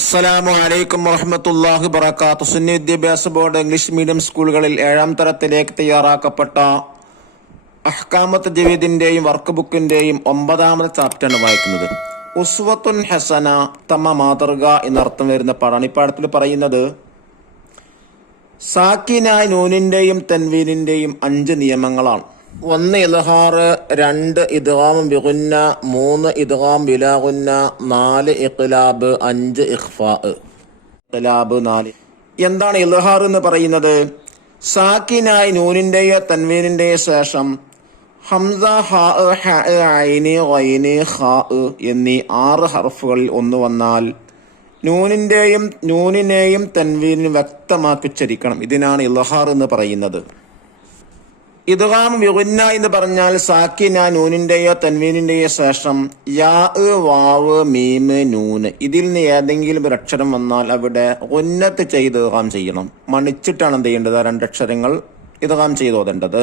അസ്സലാമു അലൈക്കും വറഹ്മത്തുള്ളാഹി വബറകാതുഹു. സുന്നി വിദ്യാഭ്യാസ ബോർഡ് ഇംഗ്ലീഷ് മീഡിയം സ്കൂളുകളിൽ 7ാം തരത്തിലേക്ക് തയ്യാറാക്കപ്പെട്ട അഹ്കാമത്ത് ജവീദിന്റെയും വർക്ക് ബുക്കിന്റെയും 9ാമത്തെ ചാപ്റ്ററാണ് വായിക്കുന്നത്. ഉസ്വത്തുൻ ഹസന, ഉത്തമ മാതൃക എന്നർത്ഥം വരുന്ന പാഠാണ്. ഈ പാഠത്തിൽ പറയുന്നത് സാക്കിനായ നൂനിന്റെയും തൻവീനിന്റെയും 5 നിയമങ്ങളാണ്. 1 ഇദ്ഹാർ, 2 ഇദ്ഗാം ബിഗുന്ന, 3 ഇദ്ഗാം ബിലാ ഗുന്ന, 4 ഇഖ്ലാബ്, 5 ഇഖ്ഫാ. ഇഖ്ലാബ് 4. എന്താണ് ഇദ്ഹാർ എന്ന് പറയുന്നത്? സാക്കിനായി നൂനിന്റെയോ തൻവീനിന്റെയോ ശേഷം ഹംസ, ഹാ, ഹ, ഐന്, ഗൈന്, ഖാ എന്നീ 6 ഹർഫുകളിൽ ഒന്ന് വന്നാൽ നൂനിനെയും തൻവീനും വ്യക്തമാക്കി ഉച്ചരിക്കണം. ഇതിനാണ് ഇദ്ഹാർ എന്ന് പറയുന്നത്. ഇദ്ഗാം ബിഗുന്ന എന്ന് പറഞ്ഞാൽ സാക്കിന നൂനിന്റെയോ തൻവീനിന്റെയോ ശേഷം യാ, വാവ്, മീമ്, നൂന് ഇതിൽ നിന്ന് ഏതെങ്കിലും ഒരു അക്ഷരം വന്നാൽ അവിടെ ഉന്നത്ത് ചെയ്ത് ഇദ്ഗാം ചെയ്യണം. മണിച്ചിട്ടാണ് എന്ത് ചെയ്യേണ്ടത്? 2 അക്ഷരങ്ങൾ ഇദ്ഗാം ചെയ്ത് ഓതേണ്ടത്.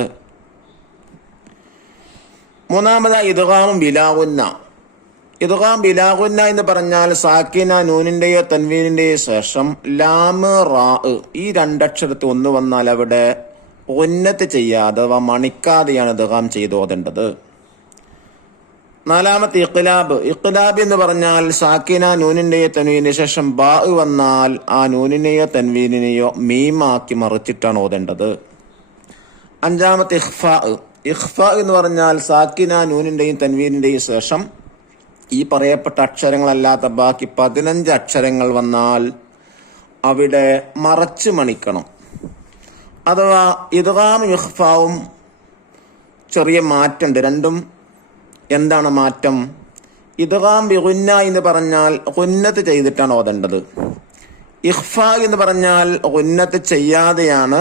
3 ഇദ്ഗാം ബിലാ ഗുന്ന. ഇദ്ഗാം ബിലാ ഗുന്ന എന്ന് പറഞ്ഞാൽ സാക്കിന നൂനിന്റെയോ തൻവീനിന്റെയോ ശേഷം ലാമ്, റാ ഈ 2 അക്ഷരത്തിൽ ഒന്ന് വന്നാൽ അവിടെ ഉന്നത്ത് ചെയ്യാതെ അഥവാ മണിക്കാതെയാണ് ഇദ്ഗാം ചെയ്ത് ഓതേണ്ടത്. 4 ഇഖ്ലാബ്. ഇഖ്ലാബ് എന്ന് പറഞ്ഞാൽ സാക്കിന നൂനിന്റെയോ തൻവീനിന്റെ ശേഷം ബാ വന്നാൽ ആ നൂനിനെയോ തൻവീനിനെയോ മീമാക്കി മറിച്ചിട്ടാണ് ഓതേണ്ടത്. 5 ഇഖ്ഫാ. ഇഖ്ഫാ എന്ന് പറഞ്ഞാൽ സാക്കിന നൂനിന്റെയും തൻവീനിന്റെയും ശേഷം ഈ പറയപ്പെട്ട അക്ഷരങ്ങളല്ലാത്ത ബാക്കി 15 അക്ഷരങ്ങൾ വന്നാൽ അവിടെ മറച്ചു മണിക്കണം. അഥവാ ഇദ്ഗാം ഇഖ്ഫാവും ചെറിയ മാറ്റമുണ്ട്. രണ്ടും എന്താണ് മാറ്റം? ഇദ്ഗാം ബിഗുന്ന എന്ന് പറഞ്ഞാൽ ഗുന്നത്ത് ചെയ്തിട്ടാണ് ഓതേണ്ടത്. ഇഖ്ഫാ എന്ന് പറഞ്ഞാൽ ഗുന്നത്ത് ചെയ്യാതെയാണ്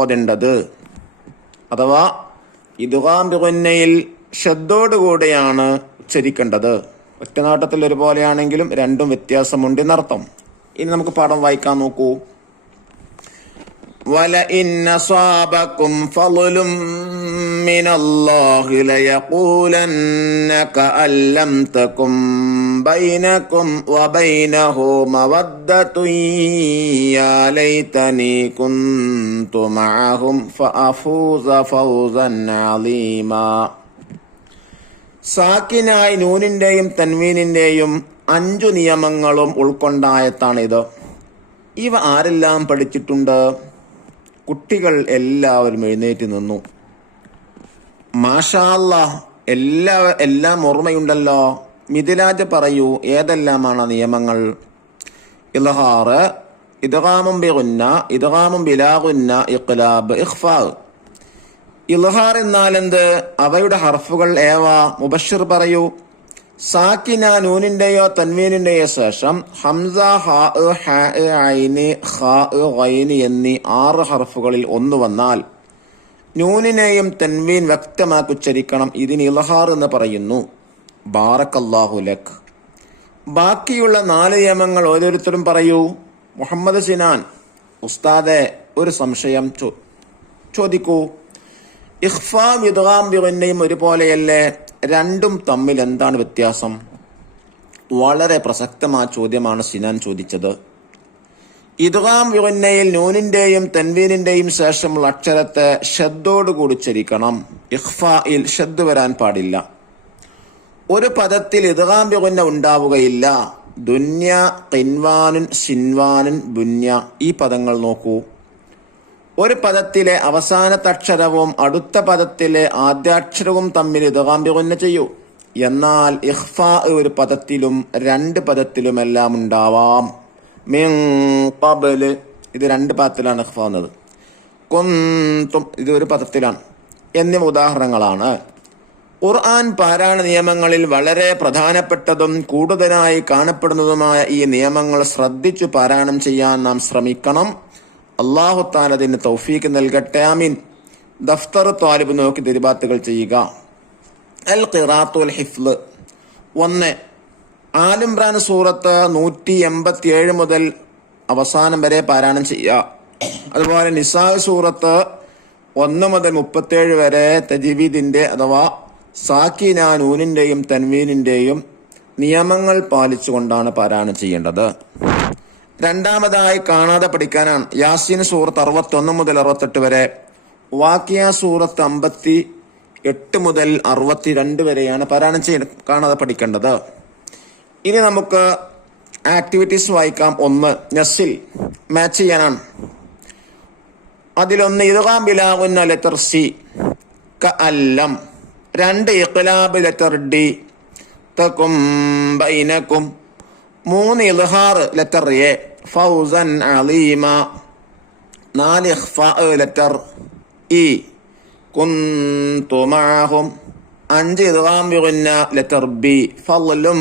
ഓതേണ്ടത്. അഥവാ ഇദ്ഗാം ബിഗുന്നയിൽ ഷദ്ദോടുകൂടെയാണ് ഉച്ചരിക്കേണ്ടത്. ഒറ്റനാട്ടത്തിൽ ഒരുപോലെയാണെങ്കിലും രണ്ടും വ്യത്യാസമുണ്ട് എന്നർത്ഥം. ഇനി നമുക്ക് പാഠം വായിക്കാൻ നോക്കൂ. وَلَئِنْ أَصَابَكُمْ فَضْلٌ مِّنَ اللَّهِ لَيَقُولَنَّ كَأَن لَّمْ تَكُن بَيْنَكُمْ وَبَيْنَهُ مَوَدَّةٌ يَا لَيْتَنِي كُنتُ مَعَهُمْ فَأَفُوزَ فَوْزًا عَظِيمًا. സാക്കിനായി നൂനിന്റെയും തൻവീനിന്റെയും 5 നിയമങ്ങളും ഉൾക്കൊണ്ടായത്താണിത്. ഇവ ആരെല്ലാം പഠിച്ചിട്ടുണ്ട്? കുട്ടികൾ എല്ലാവരും എഴുന്നേറ്റ് നിന്നു. മാഷാ അല്ലാഹ്, എല്ലാം ഓർമ്മയുണ്ടല്ലോ. മിദ്ലാജ് പറയൂ, ഏതെല്ലാമാണ് നിയമങ്ങൾ? ഇദ്ഹാർ, ഇദ്ഗാമും ബിഗുന്ന, ഇദ്ഗാമും ബിലാ ഗുന്ന, ഇഖ്ലാബ്, ഇഖ്ഫാ. ഇദ്ഹാർ എന്നാൽ എന്ത്? അവയുടെ ഹർഫുകൾ ഏവ? മുബശ്ശിർ പറയൂ. സാക്കിന നൂനിന്റെയോ തൻവീനിന്റെയോ ശേഷം ഹംസ, ഹാ, ഹ, ഐന്, ഖാ, ഗൈന് എന്നീ 6 ഹർഫുകളിൽ ഒന്ന് വന്നാൽ നൂനിനെയും തൻവീൻ വ്യക്തമാക്കി ഉച്ചരിക്കണം. ഇതിന് ഇദ്ഹാർ എന്ന് പറയുന്നു. ബാറക്കല്ലാഹു ലക്. ബാക്കിയുള്ള 4 നിയമങ്ങൾ ഓരോരുത്തരും പറയൂ. മുഹമ്മദ് സിനാൻ, ഉസ്താദെ ഒരു സംശയം ചോദിക്കൂ. ഇഖ്ഫാം ഇദ്ഗാം ബിഗുന്നയും ഒരുപോലെയല്ലേ? രണ്ടും തമ്മിൽ എന്താണ് വ്യത്യാസം? വളരെ പ്രസക്തമായ ചോദ്യമാണ് സിനാൻ ചോദിച്ചത്. ഇദ്ഗാം ബിഗുന്നയിൽ നൂനിന്റെയും തൻവീനിന്റെയും ശേഷമുള്ള അക്ഷരത്തെ ഷദ്ദോടുകൂടി ഉച്ചരിക്കണം. ഇഖ്ഫായിൽ ഷദ്ദ് വരാൻ പാടില്ല. ഒരു പദത്തിൽ ഇദ്ഗാം ബിഗുന്ന ഉണ്ടാവുകയില്ല. ദുന്യ, ഖിൻവാനുൻ, സിൻവാനുൻ, ബുന്യ ഈ പദങ്ങൾ നോക്കൂ. ഒരു പദത്തിലെ അവസാനത്തെ അക്ഷരവും അടുത്ത പദത്തിലെ ആദ്യാക്ഷരവും തമ്മിൽ ഇദ്ഗാം ബിഗുന്ന ചെയ്യൂ. എന്നാൽ ഇഖ്ഫാ ഒരു പദത്തിലും 2 പദത്തിലുമെല്ലാം ഉണ്ടാവാം. മിൻ ഖബ്ല് ഇത് 2 പദത്തിലാണ് ഇഖ്ഫാ വന്നത്. കുന്തും ഇത് ഒരു പദത്തിലാണ്. എന്നിവ ഉദാഹരണങ്ങളാണ്. ഖുർആൻ പാരായണ നിയമങ്ങളിൽ വളരെ പ്രധാനപ്പെട്ടതും കൂടുതലായി കാണപ്പെടുന്നതുമായ ഈ നിയമങ്ങൾ ശ്രദ്ധിച്ചു പാരായണം ചെയ്യാൻ നാം ശ്രമിക്കണം. അല്ലാഹു തആല അതിന് തൗഫീഖ് നൽകട്ടെ. ആമീൻ. ദഫ്തർ ത്വാലിബ് നോക്കി തിരുബാത്തുകൾ ചെയ്യുക. അൽ ഖിറാഅത്തു വൽ ഹിഫ്ള്. 1 ആൽ ഇംറാൻ സൂറത്ത് 187 മുതൽ അവസാനം വരെ പാരായണം ചെയ്യുക. അതുപോലെ നിസാ സൂറത്ത് 1 മുതൽ 37 വരെ തജ്വീദിന്റെ അഥവാ സാക്കിന നൂനിന്റെയും തൻവീനിന്റെയും നിയമങ്ങൾ പാലിച്ചുകൊണ്ടാണ് പാരായണം ചെയ്യേണ്ടത്. രണ്ടാമതായി കാണാതെ പഠിക്കാനാണ് യാസീൻ സൂറത്ത് 61 മുതൽ 68 വരെ, വാക്കിയ സൂറത്ത് 58 മുതൽ 62 വരെയാണ് പാരായണം കാണാതെ പഠിക്കേണ്ടത്. ഇനി നമുക്ക് ആക്ടിവിറ്റീസ് വായിക്കാം. 1 നസിൽ മാച്ച് ചെയ്യാനാണ്. അതിലൊന്ന് ഇദ്ഗാം ബിലാ ഗുന്ന ലെറ്റർ സി കഅല്ലം, 2 ഇഖ്ലാബ് ലെറ്റർ ഡി തകും ബൈനകും, 3 ഇദ്ഹാർ ലെറ്റർ എ ഫൗസൻ അലീമ, 4 ഇഖ്ഫാ ലെറ്റർ ഇ കുന്തു മഅഹും, 5 ഇദ്ഗാം ബിഗുന്ന ലെറ്റർ ബി ഫളലും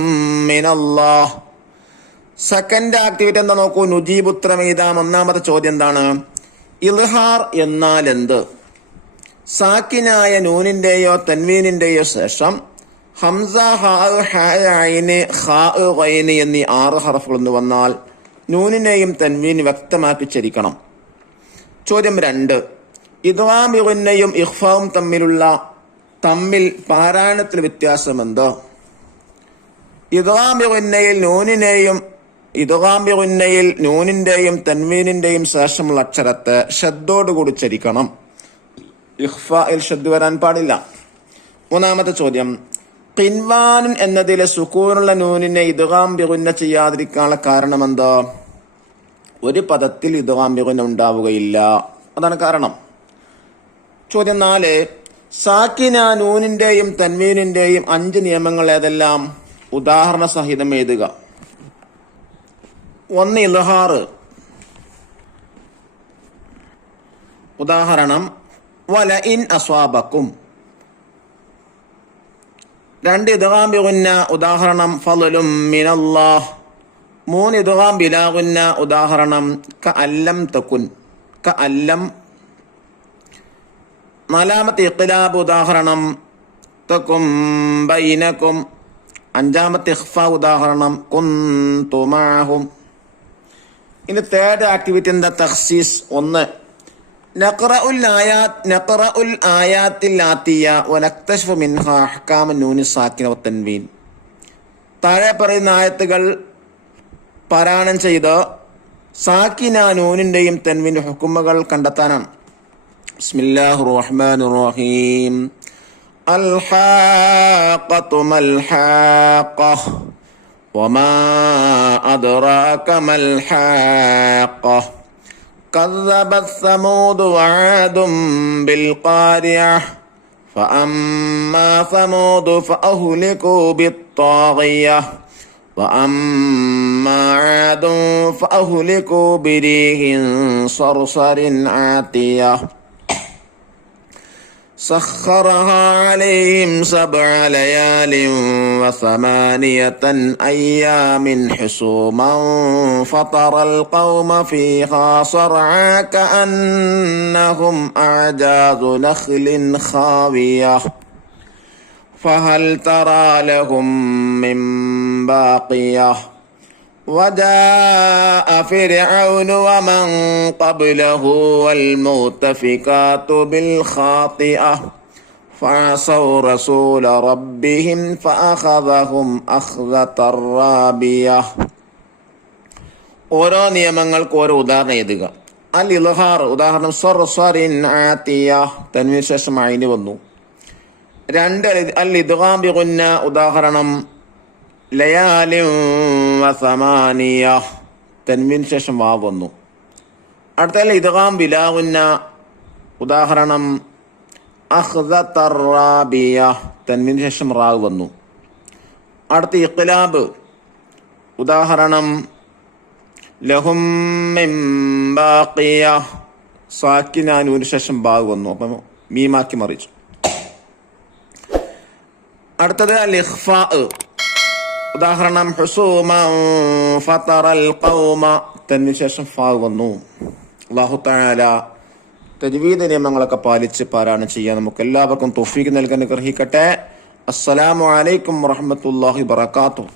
മിനല്ലാഹ്. സെക്കൻഡ് ആക്ടിവിറ്റി എന്താ നോക്കൂ. നുജീബ് ഉത്തരം എഴുതാം. ഒന്നാമത്തെ ചോദ്യം എന്താണ്? ഇൽഹാർ എന്നാൽ എന്ത്? സാക്കിനായ നൂനിന്റെയോ തൻവീനിന്റെയോ ശേഷം ഹംസ, ഹാ, ഐന്, ഖാ, ഗൈന് എന്നീ 6 ഹർഫുകൾ എന്ന് വന്നാൽ നൂനിനെയും തൻവീൻ വ്യക്തമാക്കി ചരിക്കണം. ചോദ്യം 2, ഇദ്ഗാം ബിഗുന്നയും ഇഖ്ഫാവും തമ്മിൽ പാരായണത്തിൽ വ്യത്യാസമെന്ത്? ഇദ്ഗാം ബിഗുന്നയിൽ നൂനിന്റെയും തൻവീനിന്റെയും ശേഷമുള്ള അക്ഷരത്തെ ഷദ്ദോടുകൂടി ചരിക്കണം. ഇഖ്ഫായിൽ ഷദ്ദ് വരാൻ പാടില്ല. മൂന്നാമത്തെ ചോദ്യം, ഖിൻവാൻ എന്നതിലെ സുക്കൂനുള്ള നൂനിനെ ഇദ്ഗാം ബിഗുന്ന ചെയ്യാതിരിക്കാനുള്ള കാരണം എന്താ? ഒരു പദത്തിൽ ഇദ്ഗാം ബിഗുന്ന ഉണ്ടാവുകയില്ല, അതാണ് കാരണം. ചോദ്യം 4, സാക്കിന നൂനിന്റെയും തൻവീനിന്റെയും 5 നിയമങ്ങൾ ഏതെല്ലാം? ഉദാഹരണ സഹിതം എഴുതുക. 1 ഇൽഹാർ. ഉദാഹരണം വലഇൻ അസ്വാബക്കും. 2 ഇദ്ഗാം ബിഗുന്ന. ഉദാഹരണം ഫളലും മിനല്ലാഹ്. 3 ഇദ്ഗാം ബിലാ ഗുന്ന. ഉദാഹരണം കഅല്ലം തകുൻ, കഅല്ലം. 4 ഇഖ്ലാബ്. ഉദാഹരണം തകും ബൈനകും. 5 ഇഖ്ഫാ. ഉദാഹരണം കുന്തു മഅഹും. ഇനി തേർഡ് ആക്ടിവിറ്റി എന്താ? തഖ്സീസ്. 1 നഖറഉൽ ആയാത്തിൽ ആതിയ വനക്തശ്ഫു മിൻഹാ അഹ്കാമ നൂനി സാക്കിന വതൻവീൻ. താഴെ പറയുന്ന ആയത്തുകൾ പാരായണം ചെയ്ത് സാക്കിന നൂനിന്റെയും തൻവീന്റെ ഹുക്കുമുകൾ കണ്ടെത്താനാണ്. ബിസ്മില്ലാഹിർ റഹ്മാനിർ റഹീം. അൽ ഹാഖത്തു മൽ ഹാഖഹ് വമാ അദ്റാക മൽ ഹാഖഹ് كذبت ثمود وعاد بالقارعة فأما ثمود فأهلكوا بالطاغية وأما عاد فأهلكوا بريح صرصر عاتية سخرها عليهم 7 ليال و8 أيام حسوما فترى القوم فيها صرعى كأنهم أعجاز نخل خاوية فهل ترى لهم من باقية وجاء فرعون ومن قبله والمؤتفكات بالخاطئة فعصوا رسول ربهم فأخذهم أخذة رابية. ഓരോ നിയമങ്ങൾക്ക് ഓരോ ഉദാഹരണം എഴുതുക. അൽ ഇൽഹാർ. ഉദാഹരണം സർസറിൻ ആതിയ, തൻവീൻ ശേഷം ഐന് വന്നു. 2 അൽ ഇദ്ഗാം ബിഗുന്ന. ഉദാഹരണം ലയാലിൻ വസമാനിയ, തൻവീൻ ശേഷം വാവ് വന്നു. അടുത്ത ഇദ്ഗാം ബിലാ ഗുന്ന. ഉദാഹരണം അഖ്ദത റാബിയ, തൻവീൻ ശേഷം റാവ് വന്നു. അടുത്ത ഇഖ്ലാബ്. ഉദാഹരണം ലഹും മിൻ ബാഖിയ, സാക്കിന നൂന് ശേഷം ബാവ് വന്നു, അപ്പം മീമാക്കി മറിച്ചു. അടുത്തത് അൽ ഇഖ്ഫാ. ഉദാഹരണം ഹുസൂമൻ ഫതറൽ ഖൗമ, തൻവീൻ ശേഷം ഫാ വന്നു. അല്ലാഹു തആല തജ്വീദ് നിയമങ്ങളൊക്കെ പാലിച്ച് പാരായണം ചെയ്യാൻ നമുക്ക് എല്ലാവർക്കും തൗഫീഖ് നൽകാൻ അനുഗ്രഹിക്കട്ടെ. അസ്സലാമു അലൈക്കും വറഹ്മത്തുള്ളാഹി വബറകാതുഹു.